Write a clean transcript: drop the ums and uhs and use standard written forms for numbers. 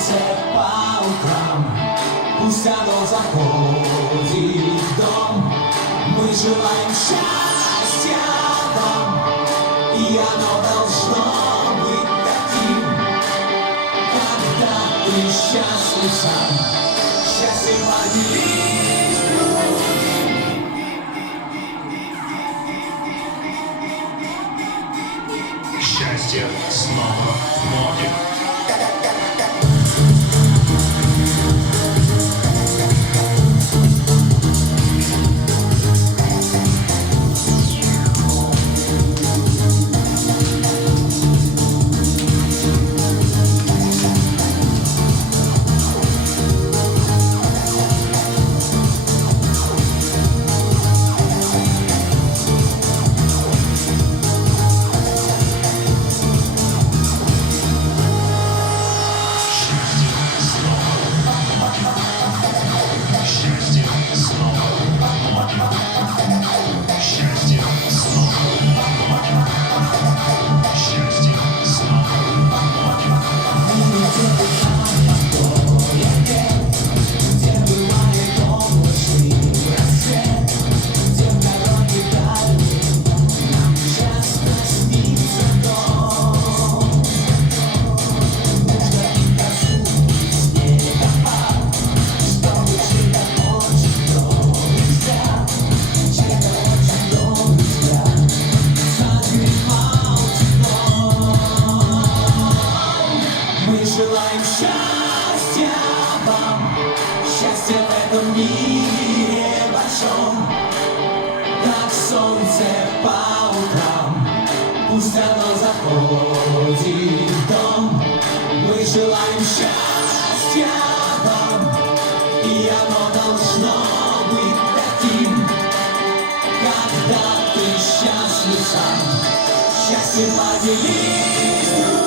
солнце по утрам, пусть оно заходит в дом. Мы желаем счастья вам, и оно должно быть таким, когда ты счастлив сам. Счастье поделись с другим. Счастье снова в моде. Желаем счастья вам, счастья в этом мире большом, как солнце по утрам, пусть оно заходит в дом. Мы желаем счастья вам, и оно должно быть таким, когда ты счастлив сам. Счастье поделись.